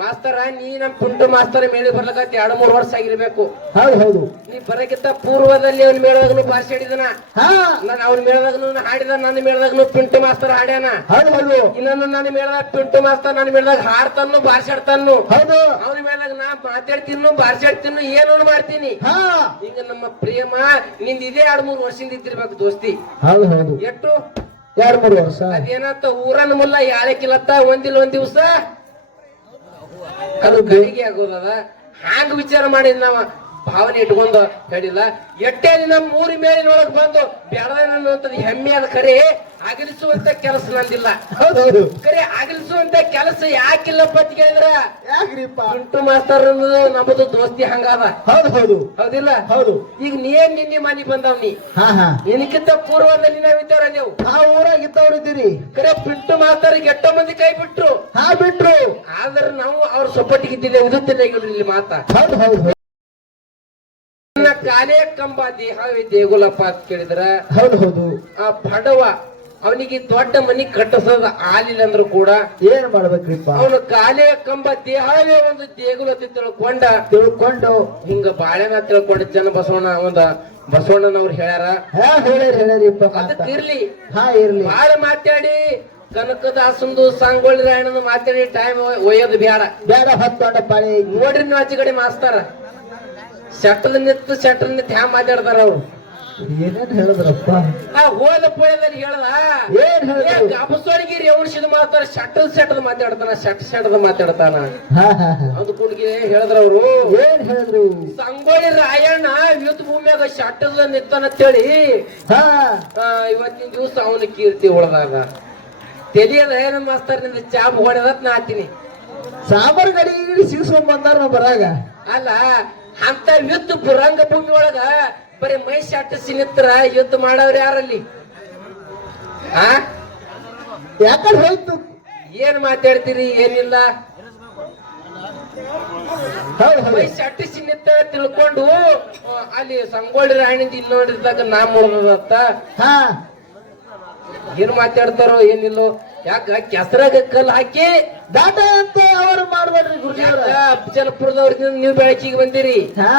ಮಾಸ್ತರ ನೀ ನಮ್ ಕುಂಟು ಮಾಸ್ತರ ಮೇಲೆ ಬರ್ಲಕತ್ತ ಎರಡು ಮೂರು ವರ್ಷ ಆಗಿರ್ಬೇಕು. ಹೌದು ಹೌದು. ನೀ ಬರಕ್ಕಿಂತ ಪೂರ್ವದಲ್ಲಿ ಅವ್ನ ಮೇಳದಾಗನು ಭಾಷೆ ಹಿಡಿದನ ಹಾ. ನಾನು ಅವ್ನ ಮೇಳದಾಗನು ಹಾಡಿದ ನನ್ನ ಮೇಳದಾಗನು ಪಿಂಟು ಮಾಸ್ತರ್ ಹಾಡ್ಯಾನ? ಹೌದು ಇನ್ನೊಂದು ನನ್ನ ಮೇಳದಾಗ ಪಿಂಟು ಮಾಸ್ತರ್ ನನ್ನ ಮೇಳದಾಗ ಹಾಡ್ತಾನು ಭಾಷಾಡ್ತಾನು ಹೌದು. ಅವ್ನ ಮೇಳದಾಗ ನಾ ಮಾತಾಡ್ತೀನು ಬಾರ್ಸಾಡ್ತೀನು ಏನೋ ಮಾಡ್ತೀನಿ. ಹಾ. ಹಿಂಗ ನಮ್ಮ ಪ್ರೇಮ ನಿಂದ ಇದೇ ಎರಡು ಮೂರು ವರ್ಷದಿಂದ ಇದ್ದಿರ್ಬೇಕು ದೋಸ್ತಿ. ಹೌದು ಹೌದು. ಎಷ್ಟು ಎರಡು ಮೂರು ವರ್ಷ. ಅದೇನಂತ ಊರನ್ ಮುಲ್ಲ ಯಾಳಕ್ಕಿಲತ್ತ ಒಂದಿಲ್ಲ ಒಂದ್ ದಿವ್ಸ? ಅದು ಗಳಿಗೆ ಆಗೋದದ? ಹಾಗ ವಿಚಾರ ಮಾಡಿದ್ ನಾವ. ಭಾವನೆ ಇಟ್ಕೊಂಡು ಹೇಳಿಲ್ಲ. ಎಟ್ಟೇ ದಿನ ಮೂರಿ ಮೇಲೆ ಬಂದು ಬೆಳೆದ ಅನ್ನುವಂಥದ್ದು ಹೆಮ್ಮೆ ಅದ ಕರೆ. ಅಗಲಿಸುವಂತ ಕೆಲಸ ನಂದಿಲ್ಲ. ಹೌದು ಹೌದು. ಖರೆ ಅಗಲಿಸುವಂತ ಕೆಲಸ ಯಾಕಿಲ್ಲಪ್ಪ ಅಂತ ಕೇಳಿದ್ರ? ಯಾಕ್ರಿಪ್ಪ? ಪಿಂಟು ಮಾಸ್ತರ್ ನಮ್ಮದು ದೋಸ್ತಿ ಹಂಗಾದ. ಹೌದು ಹೌದು. ಹೌದಿಲ್ಲ? ಹೌದು. ಈಗ ನೀನ್ ನಿನ್ನೆ ಮನಿ ಬಂದವ್ ನೀ. ನಿನಕ್ಕಿಂತ ಪೂರ್ವದಲ್ಲಿ ನಾವಿದ್ದಾರ ನೀವು. ಆ ಊರಾಗ ಇದ್ದವ್ರು ಇದ್ದೀರಿ ಕರೆ ಪಿಂಟು ಮಾಸ್ತರ್ ಎಷ್ಟೋ ಮಂದಿ ಕೈ ಬಿಟ್ರು. ಹಾ ಬಿಟ್ರು. ಆದ್ರೆ ನಾವು ಅವ್ರ ಸೊಪ್ಪಟ್ಟಿಗೆ ಇದ್ದಿದೆ ಮಾತ. ಹೌದು ನನ್ನ ಕಾಲೇ ಕಂಬ ದೇಹವೇ ದೇಗುಲಪ್ಪ ಅಂತ ಕೇಳಿದ್ರ ಹೌದು ಹೌದು. ಆ ಬಡವ ಅವನಿಗೆ ದೊಡ್ಡ ಮನಿ ಕಟ್ಟಿಸೋದ ಆಲಿಲ್ಲ ಅಂದ್ರು ಕೂಡ ಏನ್ ಮಾಡ್ಬೇಕ್ರಿಪ್ಪ? ಅವನ ಕಾಲೇ ಕಂಬ ದೇಹವೇ ಒಂದು ದೇಗುಲ ಅಂತ ತಿಳ್ಕೊಂಡ ತಿಳ್ಕೊಂಡು. ಹಿಂಗ ಬಾಳೆನ ತಿಳ್ಕೊಂಡ ಜನ ಬಸವಣ್ಣ ಒಂದ ಬಸವಣ್ಣನವ್ರು ಹೇಳ್ಯಾರ. ಹೇಳಿ ಹೇಳ್ಯಾರ ಹೇಳ್ಯಾರಿಪ್ಪ ಅದಕ್ಕೆ ಇರ್ಲಿ. ಹಾ ಇರ್ಲಿ. ಬಾಳ ಮಾತಾಡಿ. ಕನಕದಾಸಂದು ಸಾಂಗೋಳಿ ರಾಯಣ್ಣನ ಮಾತಾಡಿ ಟೈಮ್ ಒಯ್ಯೋದು ಬೇಡ ಬೇಡ ಹತ್ತೊಂಡ ಪಾಳಿ ನೋಡ್ರಿ ನೀವು ಆಚೆ ಕಡೆ ಮಾಸ್ತಾರ. ಶೆಟ್ಟದ ನಿತ್ತು ಶಟದ ನಿತ್ತು ಹ್ಯಾ ಮಾತಾಡ್ತಾರ ಅವ್ರು? ಏನೇನ್ ಹೇಳಿದ್ರಪ್ಪ? ಆ ಹೋದ ಪೋಯದಲ್ಲಿ ಹೇಳ್ದ? ಏನ್ ಹೇಳಿದ್ರು ಅಬಸೋಳಿಗೆ ರೇವಣಿಸಿದ ಮಾತಾಡ ಮಾತಾಡ್ತಾನ ಶಟ್ ಶಟದ ಮಾತಾಡ್ತಾನ. ಅದು ಕುಡ್ಗೆ ಹೇಳಿದ್ರ ಅವರು? ಏನ್ ಹೇಳಿದ್ರು? ಸಂಗೋಳಿ ರಾಯಣ್ಣ ಯುದ್ಧ ಭೂಮಿಯಾಗ ಶಟ್ಟದ ನಿತ್ತನಂತೇಳಿ ಹಾ. ಆ, ಇವತ್ತಿನ ದಿವಸ ಅವನ ಕೀರ್ತಿ ಉಳ್ದಾಗ. ತಿಳಿಯದ ಏನ ಮಾಸ್ತರ್ನಿಂದ ಚಾಪ್ ಹೊಡೆದತ್ ನಾ ಹಾಕ್ತೀನಿ ಸಾಂಬಾರ್ ಗಡಿ ಸಿಗಿಸ್ಕೊಂಡ್ ಬಂದಾರ ನಾವ್ ಬರಾಗ. ಅಲ್ಲ ಅಂತ ಯುದ್ಧ ಬುರಂಗ ಭೂಮಿ ಒಳಗ ಬರೀ ಮೈ ಅಟ್ಟಿಸಿ ನಿತ್ರ ಯುದ್ಧ ಮಾಡವ್ರ ಯಾರಲ್ಲಿ? ಆ? ಯಾಕಡೆ ಹೋಯ್ತು? ಏನ್ ಮಾತಾಡ್ತೀರಿ ಏನಿಲ್ಲ. ಹೌದು ಹೌದು. ಮೈ ಅಟ್ಟಿಸಿ ನಿತ್ತ ತಿಳ್ಕೊಂಡು ಅಲ್ಲಿ ಸಂಗೊಳ್ಳಿ ರಾಣಿಂದ ಇನ್ನೋಡಿದಾಗ ನಾ ಮುಳುಗದತ್ತ ಹಾ. ಏನ್ ಮಾತಾಡ್ತಾರೋ ಏನಿಲ್ಲೋ. ಯಾಕ ಕೆಸರಾಗ ಕಲ್ಲು ಹಾಕಿ ದಾಟ ಅಂತ ಅವ್ರು ಮಾಡ್ಬೇಡ್ರಿ ಗುರುಜಿಯವ್ರ ಅಫಜಲಪುರದವ್ರಿಂದ ನೀವು ಬೆಳಕಿಗೆ ಬಂದಿರಿ? ಹಾ.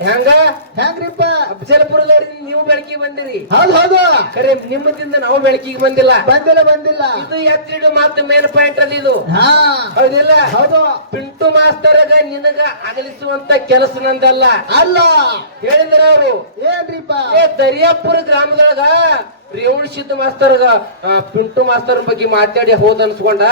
ಹೆಂಗ? ಹೆಂಗ್ರಿಪ್ಪ? ಅಫಜಲಪುರದವ್ರಿಂದ ನೀವು ಬೆಳಕಿಗೆ ಬಂದಿರಿ. ಹೌದು ಹೌದು. ಖರೆ ನಿಮ್ಮದಿಂದ ನಾವು ಬೆಳಕಿಗೆ ಬಂದಿಲ್ಲ. ಬಂದಿಲ್ಲ ಬಂದಿಲ್ಲ. ಇದು ಎತ್ತಿಡು ಮಾತು ಮೇನ್ ಪಾಯಿಂಟ್ ಅಲ್ಲಿ ಇದು. ಹಾ. ಹೌದಿಲ್ಲ? ಹೌದು. ಪಿಂಟು ಮಾಸ್ತರಗ ನಿನಗ ಅಗಲಿಸುವಂತ ಕೆಲಸ ನಂದಲ್ಲ. ಅಲ್ಲ. ಹೇಳಿದ್ರ ಅವರು ಏನ್ರಿಪ್ಪ? ಏ ದರಿಯಾಪುರ ಗ್ರಾಮದೊಳಗ ರೇವಣ ಸಿದ್ಧ ಮಾಸ್ತರ್ ಪಿಂಟು ಮಾಸ್ತರ್ ಬಗ್ಗೆ ಮಾತಾಡಿ ಹೋದ್ ಅನ್ಸ್ಕೊಂಡ.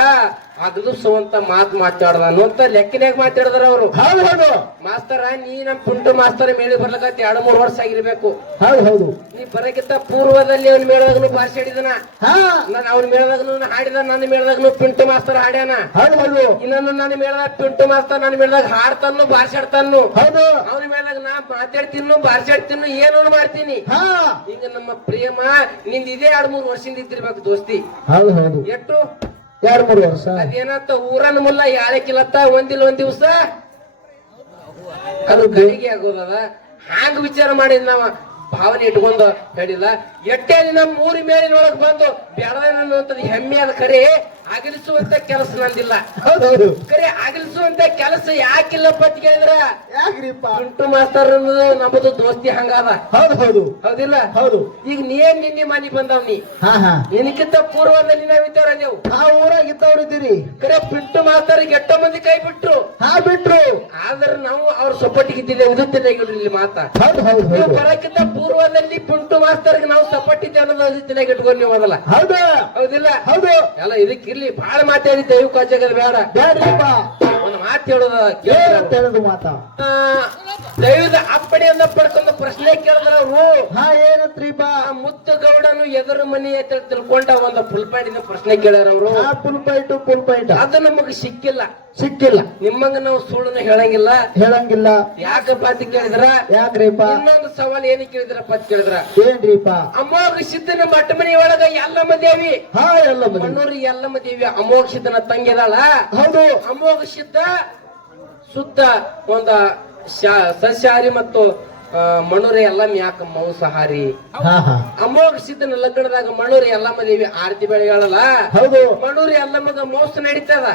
ಅಗಲಿಸುವಂತ ಮಾತು ಮಾತಾಡ್ದ ಅಂತ ಲೆಕ್ಕನ್ಯಾಗ ಮಾತಾಡಿದ್ರ ಅವರು. ಹೌದು ಹೌದು. ಮಾಸ್ತರ ನೀ ನಮ್ ಪುಂಟು ಮಾಸ್ತರ ಮೇಳಿ ಬರ್ಲಕತ್ತ ಎರಡು ಮೂರು ವರ್ಷ ಆಗಿರ್ಬೇಕು. ಹೌದು ಹೌದು. ನೀ ಬರಕ್ಕಿಂತ ಪೂರ್ವದಲ್ಲಿ ಅವ್ನ ಮೇಳದಾಗನು ಭಾಷೆ ಹಿಡಿದನ ಹಾ. ನಾನು ಅವ್ನ ಮೇಳದಾಗನು ಹಾಡಿದ ನನ್ನ ಮೇಳದಾಗನು ಪಿಂಟು ಮಾಸ್ತರ್ ಹಾಡ್ಯಾನ. ಹೌದು ಹೌದು. ಇನ್ನೊಂದು ನನ್ನ ಮೇಳದಾಗ ಪಿಂಟು ಮಾಸ್ತರ್ ನನ್ನ ಮೇಳದಾಗ ಹಾಡ್ತಾನು ಬಾರ್ಸಾಡ್ತಾನು ಹೌದು. ಅವ್ನ ಮೇಳದಾಗ ನಾ ಮಾತಾಡ್ತೀನು ಬಾರ್ಸಾಡ್ತೀನು ಏನೋ ಮಾಡ್ತೀನಿ. ಹಾ. ಹಿಂಗ ನಮ್ಮ ಪ್ರೇಮ ನಿಂದ ಇದೇ ಎರಡು ಮೂರು ವರ್ಷದಿಂದ ಇದ್ದಿರ್ಬೇಕು ದೋಸ್ತಿ. ಹೌದು ಹೌದು. ಎಷ್ಟು ಎರಡು ಮೂರು ವರ್ಷ. ಅದೇನತ್ತ ಊರನ್ ಮುಲ್ಲ ಯಾಳಕ್ಕಿಲ್ಲತ್ತ ಒಂದಿಲ್ಲ ಒಂದ್ ದಿವ್ಸ? ಅದು ಗಳಿಗೆ ಆಗೋದದ? ಹಾಂಗ್ ವಿಚಾರ ಮಾಡಿದ್ ನಾವ? ಭಾವನೆ ಇಟ್ಕೊಂಡು ಹೇಳಿಲ್ಲ. ಎಟ್ಟೇ ದಿನ ಮೇಲೆ ನೋಡಕ್ ಬಂದು ಬೇಡ ಅನ್ನುವಂಥದ್ದು ಹೆಮ್ಮೆ ಅದ ಕರೆ ಅಗಲಿಸುವಂತ ಕೆಲಸ ನಂದಿಲ್ಲ. ಹೌದು ಹೌದು ಖರೆ ಅಗಲಿಸುವಂತ ಕೆಲಸ ಯಾಕಿಲ್ಲಪ್ಪ ಅಂತ ಕೇಳಿದ್ರ ಯಾಕ್ರಿಪ್ಪ? ಪಿಂಟು ಮಾಸ್ತರ್ ನಮ್ಮದು ದೋಸ್ತಿ ಹಂಗಾದ. ಹೌದು ಹೌದು. ಹೌದಿಲ್ಲ? ಹೌದು. ಈಗ ನೀನ್ ನಿನ್ನೆ ಮನಿ ಬಂದವ್ ನೀ. ಏನಕ್ಕಿಂತ ಪೂರ್ವದಲ್ಲಿ ನಿನಕ್ಕಿಂತ ಪೂರ್ವದಲ್ಲಿ ನಾವಿದ್ದಾರ ನೀವು ಆ ಊರಾಗ ಇದ್ದವ್ರು ಇದ್ದೀರಿ. ಕರೆ ಪಿಂಟು ಮಾಸ್ತರ್ ಎಷ್ಟೋ ಮಂದಿ ಕೈ ಬಿಟ್ರು. ಹಾ ಬಿಟ್ರು. ಆದ್ರೆ ನಾವು ಅವ್ರ ಸೊಪ್ಪಟ್ಟಿಗೆ ಇದ್ದಿದ್ದೇವೆ ಉದುತ್ತಿಲ್ಲ ಇಲ್ಲಿ ಮಾತಾ. ಹೌದು ಹೌದು ಬರಕ್ಕಿಂತ ಪೂರ್ವದಲ್ಲಿ ಪುಂಟು ಮಾಸ್ತರ್ಗೆ ನಾವು ಸಪಟ್ಟಿದ್ದೆ ಅನ್ನೋದು ಚೆನ್ನಾಗಿ ಇಟ್ಕೊಂಡು ನೀವು ಅದಲ್ಲ ಹೌದು. ಹೌದಿಲ್ಲ? ಹೌದು. ಎಲ್ಲ ಇದಕ್ಕಿರ್ಲಿ ಬಹಳ ಮಾತಾಡಿದ್ದೆ ಇವು ಕಾಜಗದ ಬೇಡ. ಬೇಡ್ರಿಪ್ಪ. ಮಾತು ಹೇಳೋದ ಏನಂತ ಹೇಳುದು ಮಾತ. ದೈವದ ಅಪ್ಪಣೆಯನ್ನ ಪಡ್ಕೊಂಡು ಪ್ರಶ್ನೆ ಕೇಳಿದ್ರ ಅವರು ಹಾ ಏನತ್ರಿ ಬಾ. ಮುತ್ತು ಗೌಡನು ಎದುರು ಮನಿ ಅಂತ ತಿಳ್ಕೊಂಡ ಒಂದು ಫುಲ್ ಪಾಡಿನ ಪ್ರಶ್ನೆ ಕೇಳ್ಯಾರ ಅವರು. ಆ ಫುಲ್ ಪುಲ್ಪೈಟ್. ಫುಲ್ ಪಾಯಿಂಟ್ ಅದು ನಮಗ್ ಸಿಕ್ಕಿಲ್ಲ. ಸಿಕ್ಕಿಲ್ಲ. ನಿಮ್ಮಂಗ ನಾವು ಸುಳ್ಳನ್ನ ಹೇಳಂಗಿಲ್ಲ. ಹೇಳಂಗಿಲ್ಲ. ಯಾಕಪ್ಪ ಅಂತ ಕೇಳಿದ್ರ? ಯಾಕ್ರಿಪ್ಪ? ಇನ್ನೊಂದು ಸವಾಲ್ ಏನ್ ಕೇಳಿದ್ರಪ್ಪ ಅಂತ ಕೇಳಿದ್ರ? ಏನ್ರಿಪ್ಪ? ಅಮೋಘ ಸಿದ್ಧನ ಮಟ್ಟ ಮನಿ ಒಳಗ ಎಲ್ಲಮ್ಮ ದೇವಿ. ಹಾ ಎಲ್ಲಮ್ಮ ಮಣ್ಣೂರಿ ಎಲ್ಲಮ್ಮ ದೇವಿ ಅಮೋಘ ಸಿದ್ಧನ ತಂಗಿದಾಳ. ಹೌದು. ಅಮೋಘ ಸಿದ್ಧ ಶುದ್ಧ ಒಂದ ಸಸ್ಯಾಹಾರಿ ಮತ್ತು ಆ, ಎಲ್ಲ ಎಲ್ಲಮ್ಮ ಯಾಕ ಮಾಂಸಾಹಾರಿ? ಅಮೋಘ ಸಿದ್ದನ ಲಗ್ನದಾಗ ಮಣೂರಿ ಎಲ್ಲಮ್ಮ ದೇವಿ ಆರತಿ ಬೆಳೆಗಳಲ್ಲ ಹೌದು. ಮಣೂರಿ ಎಲ್ಲಮ್ಮಗ ಮೋಸ ನಡೀತದ?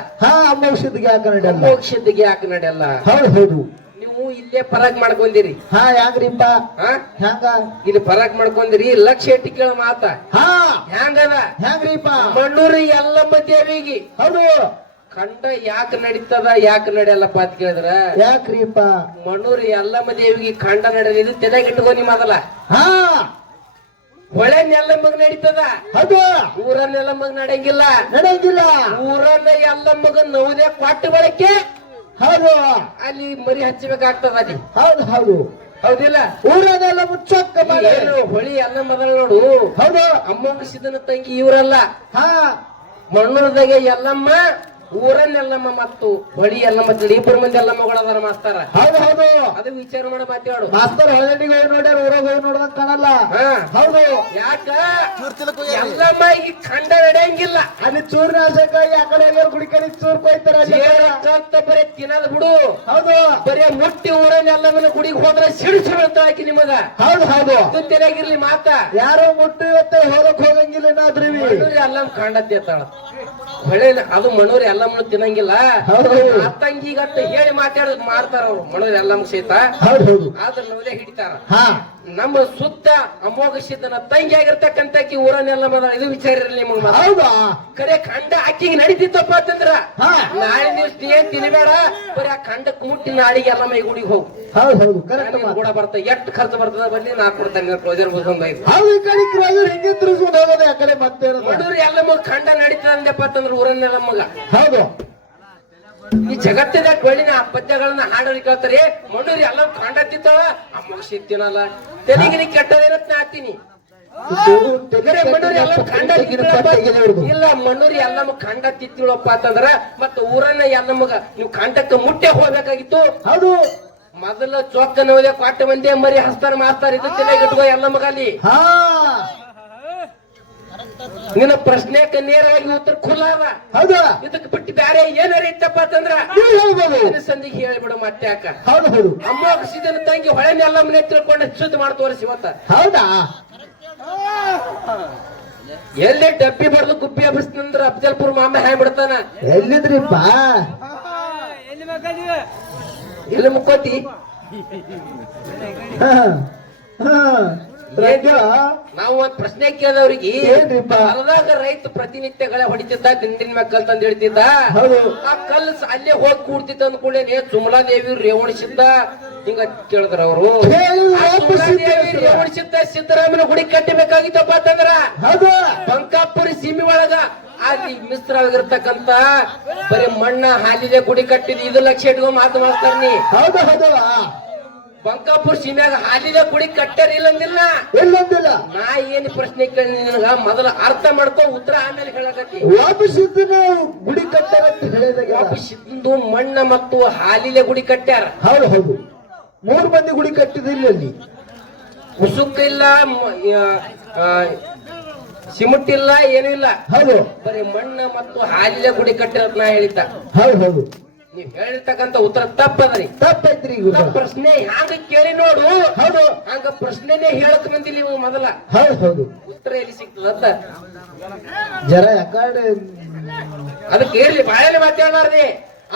ಅಮೋಘ ಸಿದ್ಧಿಗೆ ಯಾಕೆ ನಡೆಯಲ್ಲ? ಅಮೋಘ ಸಿದ್ಧಿಗೆ ಯಾಕೆ ನಡೆಯಲ್ಲ? ಹೌದು ಹೌದು. ನೀವು ಇಲ್ಲೇ ಪರಾಗ್ ಮಾಡ್ಕೊಂಡಿರಿ ಹಾ ಯಾಕ್ರಿಪ್ಪ? ಹ್ಯಾಂಗ? ಇಲ್ಲಿ ಪರಾಗ್ ಮಾಡ್ಕೊಂಡಿರಿ ಲಕ್ಷ ಇಟ್ಟು ಕೇಳ ಮಾತ. ಹಾ. ಹ್ಯಾಂಗದ? ಹ್ಯಾಂಗ್ರಿಪ್ಪ? ಮಣ್ಣೂರಿ ಎಲ್ಲಮ್ಮ ದೇವಿಗೆ. ಹೌದು. ಖಂಡ ಯಾಕೆ ನಡೀತದ ಯಾಕೆ ನಡೆಯಲ್ಲಪ್ಪ ಅಂತ ಕೇಳಿದ್ರ? ಯಾಕ್ರಿಪ್ಪ? ಮಣ್ಣೂರಿ ಎಲ್ಲಮ್ಮ ದೇವಿಗೆ ಖಂಡ ನಡೆದಿದ್ದು ತಲೆಗೆ ಇಟ್ಕೋ ನಿಮ್ಮ ಮೊದಲ. ಹಾ! ಹೊಳೆ ನೆಲ್ಲಮ್ಮಗ್ ನಡೀತದ? ಹೌದು. ಊರ ಎಲ್ಲಮ್ಮಗ್ ನಡೆಯಂಗಿಲ್ಲ. ನಡೆಯಂಗಿಲ್ಲ. ಊರನ್ನ ಎಲ್ಲಮ್ಮಗ ನವದೆ ಕೊಟ್ಟ ಬಳಕೆ ಹೌದು. ಅಲ್ಲಿ ಮರಿ ಹಚ್ಚಬೇಕಾಗ್ತದ ಅಲ್ಲಿ. ಹೌದು ಹೌದು. ಹೌದಿಲ್ಲ? ಊರದೆಲ್ಲ ಮುಚ್ಚಕ್ಕ ಹೊಳಿ ಏನು ಹೊಳಿ ಎಲ್ಲಮ್ಮದಳ ನೋಡು. ಹೌದು. ಅಮ್ಮ ಸಿದ್ದನ ತಂಗಿ ಇವರಲ್ಲ. ಹಾ. ಮಣ್ಣೂರದಾಗೆ ಎಲ್ಲಮ್ಮ ಊರನ್ನೆಲ್ಲಮ್ಮ ಮತ್ತು ಹೊಳಿ ಎಲ್ಲಮ್ಮ ತಿಳಿ ಇಬ್ಬರು ಮಂದಿ ಎಲ್ಲಮ್ಮಗಳದಾರ ಮಾಸ್ತಾರ. ಹೌದು ಹೌದು. ಅದು ವಿಚಾರ ಮಾಡಿ ಮಾತಾಡು ಮಾಸ್ತರ್ ಹೊಳೆಂಡಿ ಹೋಗಿ ನೋಡ್ಯಾರ ಊರಾಗ ಹೋಗಿ ನೋಡ್ದಂಗ್ ಕಾಣಲ್ಲ. ಹೌದು. ಯಾಕ? ಎಲ್ಲಮ್ಮ ಈ ಖಂಡ ನಡೆಯಂಗಿಲ್ಲ. ಅಲ್ಲಿ ಚೂರ್ ನಾಶಕ ಯಾಕಡೆ ಎಲ್ಲ ಎಲ್ಲರೂ ಗುಡಿ ಕಡೆ ಚೂರ್ ಕೊಯ್ತಾರ ಬರೀ ತಿನ್ನದ್ ಬಿಡು. ಹೌದು. ಬರೀ ಮುಟ್ಟಿ ಊರನ್ನ ಎಲ್ಲಮ್ಮನ ಗುಡಿಗೆ ಹೋದ್ರೆ ಸಿಡಿಸಿ ಅಂತ ಹಾಕಿ ನಿಮಗ. ಹೌದು ಹೌದು. ಗೊತ್ತಿರಾಗಿರ್ಲಿ ಮಾತಾ ಮಾತ. ಯಾರೋ ಮುಟ್ಟಿ ಇವತ್ತೆ ಹೋಗಕ್ ಹೋಗಂಗಿಲ್ಲ ಏನಾದ್ರೂ ಎಲ್ಲ ತಾಳ. ಹೊಳೆ ಅದು ಮಣೋರ್ ಎಲ್ಲ ಮಣ್ಣು ತಿನ್ನಂಗಿಲ್ಲ. ತಂಗಿಗಂತ ಹೇಳಿ ಮಾತಾಡೋದ್ ಮಾಡ್ತಾರ ಅವ್ರು. ಮಣೋರ್ ಎಲ್ಲ ಸಹಿತ. ಆದ್ರ ನವದೇ ಹಿಡಿತಾರ. ಹಾ. ನಮ್ಮ ಸುತ್ತ ಅಮೋಘ ಸಿದ್ಧನ ತಂಗಿ ಆಗಿರ್ತಕ್ಕಂತ ಆಕಿ ಊರನ್ನೆಲ್ಲ ಮದ ಇದು ವಿಚಾರ ಇರಲಿ ನಿಮಗೆ ಹೌದಾ? ಕರೆ ಖಂಡ ಅಕ್ಕಿಗೆ ನಡೀತಿತ್ತಪ್ಪ ಅಂತಂದ್ರ ಹಾ. ನಾಳೆ ದಿವ್ಸ ಏನ್ ತಿನ್ಬೇಡ ಬರೀ ಆ ಖಂಡ ಮುಟ್ಟಿ ನಾಳಿಗೆ ಎಲ್ಲ ಮೈ ಗುಡಿಗೆ ಹೋಗು. ಹೌದು ಹೌದು ಕರೆಕ್ಟ್ ಕೂಡ ಬರ್ತದೆ ಎಷ್ಟು ಖರ್ಚು ಬರ್ತದ ಬನ್ನಿ ನಾ ಕೊಡ್ತಾನೆ ಕ್ಲೋಜರ್ ಬಸ್ಕೊಂಡ್ ಹೌದು ಈ ಕಡೆ ಕ್ಲೋಜರ್ ಹಿಂಗೆ ತಿರುಗಿಸ್ಕೊಂಡು ಹೋಗೋದು ಆ ಕಡೆ ಮತ್ತೆ. ಮಡೂರಿ ಎಲ್ಲ ಮಗ ಖಂಡ ನಡೀತದ ಅಂದಪ್ಪ ಅಂತಂದ್ರ ಊರನ್ನೆಲ್ಲ ಮಗ. ಹೌದು. ಈ ಜಗತ್ತಿನ ಕೊಳ್ಳಿನ ಆ ಪದ್ಯಗಳನ್ನ ಹಾಡಲಿ ಕೇಳ್ತಾರೆ ಮಣ್ಣೂರಿ ಎಲ್ಲ ಕಾಂಡತ್ತಿತ್ತವ ತಿಂತಾವ? ಆ ಮಗ ಸಿಗ್ತೀನಲ್ಲ. ತೆಲಿಗಿರಿ ಕೆಟ್ಟದೇನತ್ ನಾ ಹಾಕ್ತೀನಿ ಎಲ್ಲ ಹಿಡ್ದು. ಇಲ್ಲ ಮಣ್ಣೂರಿ ಎಲ್ಲಮ್ಮ ಖಂಡ ತಿತ್ತಿಳಪ್ಪ ಅಂತಂದ್ರ ಮತ್ತ ಊರನ್ನ ಎಲ್ಲ ನಮಗ ನೀವು ಖಂಡಕ್ಕೆ ಮುಟ್ಟೆ ಹೋಗ್ಬೇಕಾಗಿತ್ತು. ಹೌದು. ಮೊದಲ ಚೊಕ್ಕ ನೋದೆ ಕೊಟ್ಟ ಮಂದಿ ಮರಿ ಹಸ್ತಾರ ಮಾಸ್ತಾರ ಇದು ತಲೆಗಿಟ್ಕೋ ಎಲ್ಲ ಮಗ ಅಲ್ಲಿ. ಹಾ. ನಿನ್ನ ಪ್ರಶ್ನೆಕ ನೇರವಾಗಿ ಉತ್ತರ ಖುಲ್ಲ ಹೌದಾ? ಇದಕ್ಕೆ ಬಿಟ್ಟು ಬೇರೆ ಏನಾರ ಇತ್ತಪ್ಪ ಅಂತಂದ್ರ? ಹೇಳ್ಬೋದು? ಸಂದಿಗೆ ಹೇಳ್ಬಿಡು ಮತ್ತೆ ಯಾಕ? ಹೌದು ಹೌದು. ಅಮ್ಮ ಸಿದನ ತಂಗಿ ಹೊಳೆನೆಲ್ಲ ಮನೆ ತಿಳ್ಕೊಂಡು ಶುದ್ಧ ಮಾಡಿ ತೋರಿಸಿ ಇವತ್ತ. ಹೌದಾ? ಎಲ್ಲಿ ಡಬ್ಬಿ ಬರ್ದು ಗುಬ್ಬಿ ಹಬ್ಬಿಸ್ತಂದ್ರ ಅಫ್ಜಲ್ಪುರ್ ಮಾಮ ಹ್ಯಾಂಗ್ ಬಿಡ್ತಾನ? ಎಲ್ಲಿದ್ರಿಪ್ಪ? ಎಲ್ಲಿ ಮುಕ್ಕೋತಿ. ಹಾ ಹಾ. ನಾವು ಒಂದ್ ಪ್ರಶ್ನೆ ಕೇಳಿದವ್ರಿಗೆ? ಹೊಲದಾಗ ರೈತ ಪ್ರತಿನಿತ್ಯಗಳ ಹೊಡಿತಿದ್ದ ದಿನ ಮ್ಯಾಗ ಕಲ್ ತಂದ್ ಹಿಡಿತಿದ್ದ ಹೌದು. ಆ ಕಲ್ ಅಲ್ಲೇ ಹೋಗಿ ಕೂಡ್ತಿದ್ದ ಅಂದ್ಕೊಳ್ಳೇನೆ ಸುಮಲಾ ದೇವಿ ರೇವಣಿಸಿದ್ದ? ಹಿಂಗ ಕೇಳಿದ್ರ ಅವರು. ರೇವಣಿಸಿದ್ದ ಸಿದ್ದರಾಮನ ಗುಡಿ ಕಟ್ಟಬೇಕಾಗಿತ್ತಪ್ಪ ಅಂತಂದ್ರ? ಬಂಕಾಪುರಿ ಸೀಮೆ ಒಳಗ ಅಲ್ಲಿ ಆಗಿರ್ತಕ್ಕಂತ ಬರೀ ಮಣ್ಣ ಹಾಲಿದೆ ಗುಡಿ ಕಟ್ಟಿದ್ ಇದು ಲಕ್ಷ ಇಟ್ಕೊಂಡ್ ಮಾತು ಮಾಡ್ತಾರ ನೀ ಹೌದು ಹೌದು. ಬಂಕಾಪುರ ಸೀಮ್ಯಾಗ ಹಾಲಿಲೇ ಗುಡಿ ಕಟ್ಟಾರ ಇಲ್ಲಂದಿಲ್ಲ. ಎಲ್ಲೊಂದಿಲ್ಲ ನಾ ಏನ್ ಪ್ರಶ್ನೆ ಕೇಳಿ ನಿನಗ? ಮೊದಲ ಅರ್ಥ ಮಾಡ್ಕೊ ಉತ್ತರ ಆಮೇಲೆ ಹೇಳಕತ್ತಿ. ವಾಪಸ್ ಗುಡಿ ಕಟ್ಟಾರ ಅಂತ ಹೇಳಿದಾಗ. ವಾಪಸ್ ಇದ್ದು ಮಣ್ಣ ಮತ್ತು ಹಾಲಿಲೆ ಗುಡಿ ಕಟ್ಟ್ಯಾರ. ಹೌದು ಹೌದು. ಮೂರು ಮಂದಿ ಗುಡಿ ಕಟ್ಟಿದಿಲ್ಲ ಅಲ್ಲಿ. ಉಸುಕ್ ಇಲ್ಲ ಸಿಮೆಂಟ್ ಇಲ್ಲ ಏನೂ ಇಲ್ಲ. ಹೌದು. ಬರೀ ಮಣ್ಣ ಮತ್ತು ಹಾಲಿಲೆ ಗುಡಿ ಕಟ್ಟಿರೋದ್ ನಾ ಹೇಳಿದ್ದ. ಹೌದು ಹೌದು. ನೀವ್ ಹೇಳಿರ್ತಕ್ಕಂತ ಉತ್ತರ ತಪ್ಪದ್ರಿ. ತಪ್ಪೈತ್ರಿ ಪ್ರಶ್ನೆ ಹ್ಯಾಂಗ ಕೇಳಿ ನೋಡು. ಹೌದು. ಹಂಗ ಪ್ರಶ್ನೆನೇ ಹೇಳಕ್ ಬಂದಿಲ್ಲ ನೀವು ಮೊದಲ. ಹೌದು ಹೌದು. ಉತ್ತರ ಎಲ್ಲಿ ಸಿಗ್ತದ ಜರ ಯಾಕಡೆ ಅದಕ್ಕೆ ಹೇಳಿ ಬಾಯಲ್ಲಿ ಮಾತಾಡಲಾರ್ದೆ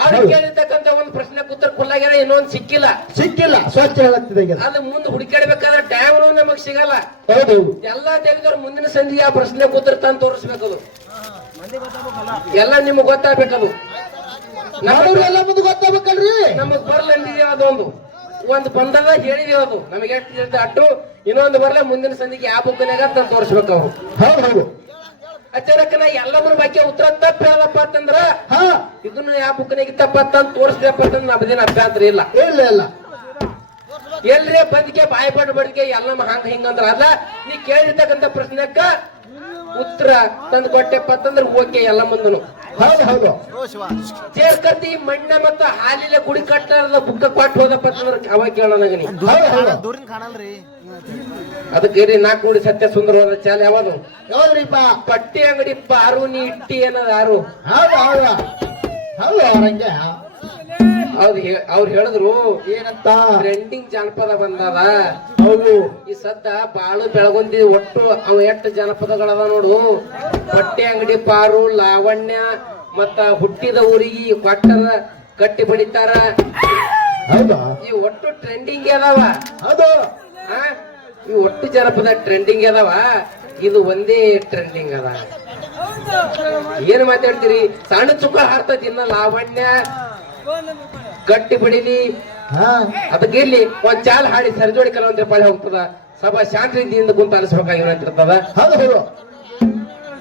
ಅವ್ರು. ಕೇಳಿರ್ತಕ್ಕಂತ ಒಂದು ಪ್ರಶ್ನೆ ಉತ್ತರ ಕೊಲ್ಲಾಗ್ಯಾರ ಇನ್ನೊಂದ್ ಸಿಕ್ಕಿಲ್ಲ. ಸಿಕ್ಕಿಲ್ಲ ಸ್ವಚ್ಛ ಹೇಳುತ್ತಿದೆ ಅದು ಮುಂದೆ ಹುಡುಕಾಡ್ಬೇಕಾದ್ರೆ ಟೈಮ್ ನಮಗ್ ಸಿಗಲ್ಲ. ಹೌದು ಎಲ್ಲಾ ತೆಗೆದವ್ರು ಮುಂದಿನ ಸಂಧಿಗೆ ಆ ಪ್ರಶ್ನೆ ಉತ್ತರ ತಂದು ತೋರಿಸ್ಬೇಕದು ಎಲ್ಲ ನಿಮಗ್ ಗೊತ್ತಾಗ್ಬೇಕದು. ಮಾಡೋರು ಎಲ್ಲ ಮುಂದೆ ಗೊತ್ತಾಗ್ಬೇಕಲ್ರಿ? ನಮಗ್ ಬರ್ಲ ಅಂದಿದೀವಿ ಅದೊಂದು ಒಂದು ಬಂದದ ಹೇಳಿದೀವಿ ಅದು. ನಮಗೆ ಎಷ್ಟು ತಿಳಿದ ಅಟ್ಟು ಇನ್ನೊಂದು ಬರ್ಲ ಮುಂದಿನ ಸಂದಿಗೆ ಯಾವ ಬುಕ್ನಾಗ ತಂದು ತೋರಿಸ್ಬೇಕು ಅವ್ರು. ಹೌದು ಹೌದು. ಅಚಾನಕ್ ನಾ ಎಲ್ಲದ್ರ ಬಗ್ಗೆ ಉತ್ತರ ತಪ್ಪ ಹೇಳಪ್ಪ ಅಂತಂದ್ರ ಹಾ. ಇದನ್ನ ಯಾವ ಬುಕ್ನಾಗ ತಪ್ಪ ಅಂತ ತೋರಿಸ್ದಪ್ಪ ಅಂತಂದ್ರೆ ನಮ್ದೇನ್ ಅಭ್ಯಂತರ ಇಲ್ಲ. ಇಲ್ಲ ಇಲ್ಲ. ಎಲ್ರೇ ಬದುಕೆ ಬಾಯಿ ಪಡ್ ಬಡಿಕೆ ಎಲ್ಲ ಹಂಗ ಹಿಂಗಂದ್ರ ಅಲ್ಲ ನೀ ಕೇಳಿರ್ತಕ್ಕಂತ ಪ್ರಶ್ನೆಕ್ಕ ಉತ್ತರ ತಂದು ಕೊಟ್ಟೆಪ್ಪ ಅಂತಂದ್ರೆ ಓಕೆ ಎಲ್ಲ ಮುಂದನು. ಹೌದು ಹೌದು. ಸೇರ್ಕತಿ ಮಣ್ಣ ಮತ್ತ ಹಾಲಿನ ಗುಡಿ ಕಟ್ಟದ ಬುಕ್ಕ ಕೊಟ್ಟು ಹೋದಪ್ಪ ಅಂತಂದ್ರ ಅವಾಗ ಕೇಳೋಣ ನೀ ಹೌದು ಹೌದು. ದೂರಿನ ಕಾಣಲ್ರಿ. ಅದಕ್ಕೆ ಇರಿ ನಾಲ್ಕು ಗುಡಿ ಸತ್ಯ ಸುಂದರವಾದ ಚಾಲ ಯಾವುದು? ಯಾವ್ದ್ರಿಪ್ಪ? ಪಟ್ಟಿ ಅಂಗಡಿ ಪಾರು ನೀ ಇಟ್ಟಿ ಅನ್ನೋದು ಯಾರು? ಹೌದು ಹೌದು. ಹೌದು ಅವ್ರಂಗೆ. ಹೌದು ಅವ್ರು ಹೇಳಿದ್ರು ಏನಂತ? ಟ್ರೆಂಡಿಂಗ್ ಜಾನಪದ ಬಂದದ. ಹೌದು. ಈ ಸದ್ದ ಬಾಳು ಬೆಳಗೊಂದಿ ಒಟ್ಟು ಅವ ಎಷ್ಟು ಜನಪದಗಳದ ನೋಡು. ಬಟ್ಟೆ ಅಂಗಡಿ ಪಾರು ಲಾವಣ್ಯ ಮತ್ತ ಹುಟ್ಟಿದ ಊರಿಗೆ ಕೊಟ್ಟರ ಕಟ್ಟಿ ಬಡಿತಾರ. ಈ ಒಟ್ಟು ಟ್ರೆಂಡಿಂಗ್ ಅದಾವ. ಹೌದು. ಈ ಒಟ್ಟು ಜನಪದ ಟ್ರೆಂಡಿಂಗ್ ಅದಾವ. ಇದು ಒಂದೇ ಟ್ರೆಂಡಿಂಗ್ ಅದ. ಏನ್ ಮಾತಾಡ್ತೀರಿ? ಸಣ್ಣ ಚುಕ್ಕ ಹಾರ್ತದ ಇನ್ನ ಲಾವಣ್ಯ. ಗಟ್ಟಿ ಬಡಿಲಿ. ಹಾ. ಅದಕ್ಕೆ ಇಲ್ಲಿ ಒಂದ್ ಚಾಲ್ ಹಾಡಿ ಸರ್ಜೋಡಿ ಕೆಲವೊಂದ್ರೆ ಪಾಳಿ ಹೋಗ್ತದ. ಸಭಾ ಶಾಂತ ರೀತಿಯಿಂದ ಕುಂತ ಅನಿಸ್ಬೇಕಾಗಿರೋ ಹೌದು ಹೌದು